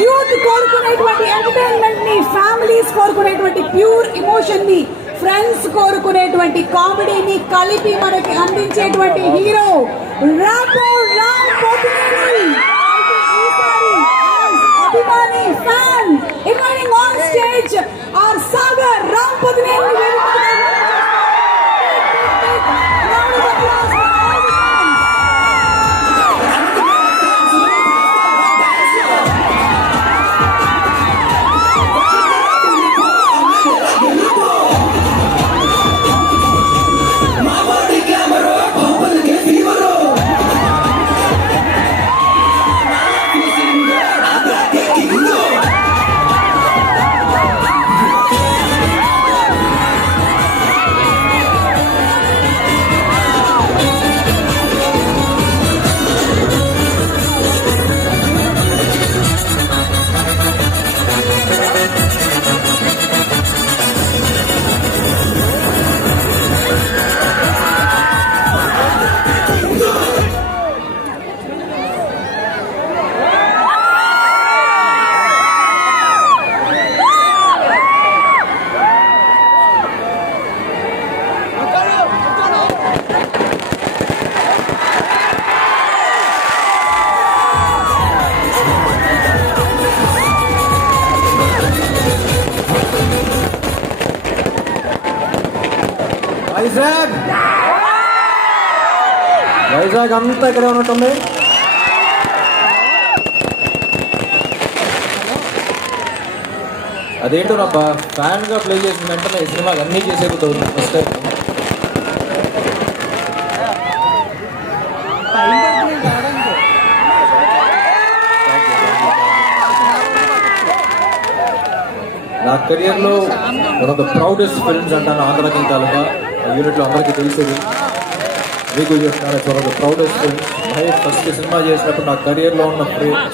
Youth కోరుకునేటువంటి entertainment ని, families కోరుకునేటువంటి ప్యూర్ ఎమోషన్ ని, ఫ్రెండ్స్ కోరుకునేటువంటి కామెడీని కలిపి మనకి అందించేటువంటి హీరో రాఘవ రామ్ పోతినేని. అభిమాని fan inviting on stage our Sagar Ram Pothineni. Vizag అంతా ఇక్కడే ఉన్నట్టుంది. అదేంటోనబ్బా, ఫ్యాన్గా ప్లే చేసిన వెంటనే ఈ సినిమాకి అన్నీ చేసేపోతుంది. ఫస్ట్ నా కెరియర్లో one of the proudest films అంటాను ఆంధ్రకి తాలూకా. యూనిట్లో అందరికీ తెలిసేది, మీకు చెప్తాను. One of the proudest films. Mahesh first cinema చేసినప్పుడు నా కెరియర్లో ఉన్న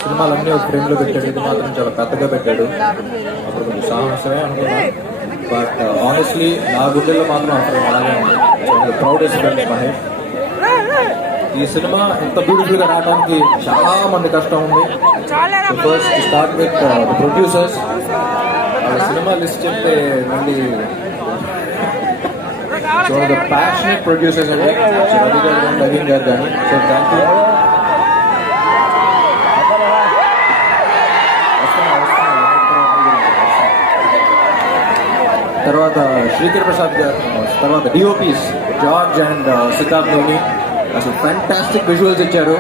సినిమాలన్నీ ఒక ఫ్రేమ్లో పెట్టాడు. ఇది మాత్రం చాలా పెద్దగా పెట్టాడు. అప్పుడు కొంచెం సాహసమే అనుకున్నాను, బట్ ఆనెస్ట్లీ నా గుడ్డల్లో మాత్రం అక్కడ అలాగే ఉంది. One of the proudest films Mahesh. ఈ సినిమా ఇంత బ్యూటిఫుల్గా రావడానికి చాలా మంది కష్టం ఉంది. First start with the producers. వాళ్ళ సినిమా లిస్ట్ చెప్తే మళ్ళీ సో ద ప్యాషనెట్ ప్రొడ్యూసర్స్ అండి, రవి గారు కానీ నవీన్ గారు కానీ. So thank you. తర్వాత శ్రీకర్ ప్రసాద్ గారు, తర్వాత డిఓపీస్ జార్జ్ అండ్ సిద్ధార్థ్ లోని అసలు ఫ్యాంటాస్టిక్ విజువల్స్ ఇచ్చారు.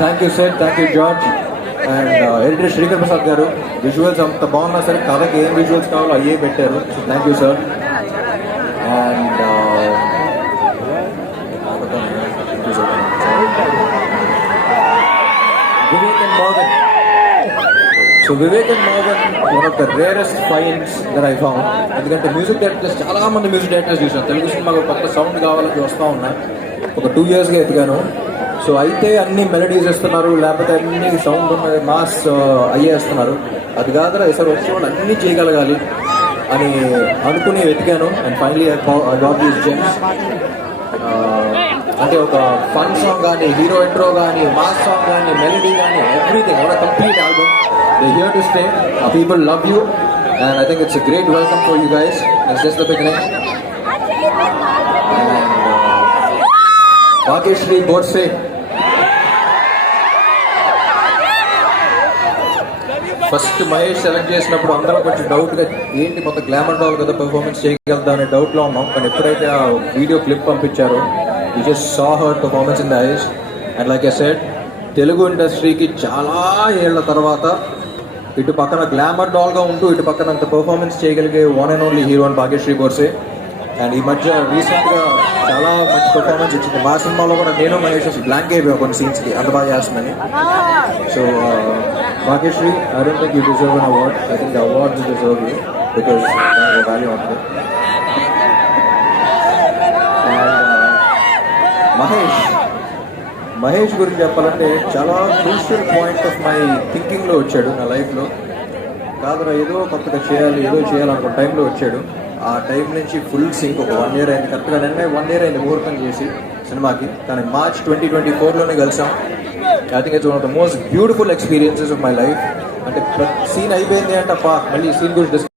Thank you sir, thank you George. And editor Srikar Prasad గారు, విజువల్స్ అంత బాగున్నా సరే కథకి ఏం విజువల్స్ కావాలో అయ్యే పెట్టారు. So thank you sir. And Vivek and Morgan. So Vivek and Morgan one of the rarest finds that I found. ఎందుకంటే మ్యూజిక్ డైరెక్టర్స్ చాలా మంది మ్యూజిక్ డైరెక్టర్స్ చూసాను. తెలుగు సినిమాలో కొత్త సౌండ్ కావాలని వస్తూ ఉన్నాయి. ఒక 2 yearsగా ఎదిగాను. సో అయితే అన్ని మెలడీస్ ఇస్తున్నారు, లేకపోతే అన్ని సౌండ్ ఉన్నది మాస్ అయ్యేస్తున్నారు. అది కాదురా, ఈసారి వచ్చే వాళ్ళు అన్నీ చేయగలగాలి అని అనుకుని వెతికాను. And finally I got these gems. అంటే ఒక ఫన్ సాంగ్ కానీ, హీరో ఇంట్రో కానీ, మాస్ సాంగ్ కానీ, మెలడీ కానీ, ఎవ్రీథింగ్. ఒక complete album. They here to stay. People love you and I think it's a great welcome for you guys. It's just the beginning. Bhagyashri Borse, first Mahesh select చేసినప్పుడు అందరం కొంచెం డౌట్గా, ఏంటి మొత్తం గ్లామర్ డాల్ కదా పెర్ఫార్మెన్స్ చేయగలుగుతా అనే డౌట్లో ఉన్నాం. కానీ ఎప్పుడైతే ఆ వీడియో క్లిప్ పంపించారో you just saw her performance in the ice. And like I said, Telugu ఇండస్ట్రీకి చాలా ఏళ్ల తర్వాత ఇటు పక్కన గ్లామర్ డాల్గా ఉంటూ ఇటు పక్కన అంత పెర్ఫార్మెన్స్ చేయగలిగే వన్ అండ్ ఓన్లీ హీరో అని భాగ్యశ్రీ బోర్సే. అండ్ ఈ మధ్య రీసెంట్గా చాలా మంచి పెర్ఫార్మెన్స్ ఇచ్చింది. మా సినిమాలో కూడా నేను మహేష్ బ్లాంక్ అయిపోయాం కొన్ని సీన్స్కి, అంత బాగా చేస్తుందని. So Bhagyashri, I don't think you deserve an award. I think the award you deserve you because దానికి వాల్యూ ఉంటుంది. మహేష్ గురించి చెప్పాలంటే చాలా క్రూషియల్ పాయింట్ ఆఫ్ మై థింకింగ్లో వచ్చాడు నా లైఫ్లో. కాదురా ఏదో కొత్తగా చేయాలి, ఏదో చేయాలనుకున్న టైంలో వచ్చాడు. ఆ టైం నుంచి ఫుల్ సింక్ ఒక 1 year అయింది కరెక్ట్గా. నిన్నే 1 year అయింది ముహూర్తం చేసి సినిమాకి, కానీ మార్చ్ 2024లోనే కలిసాం. I think it's one of the most beautiful experiences of my life. అంటే సీన్ అయిపోయింది అంటే మళ్ళీ సీన్ గురించి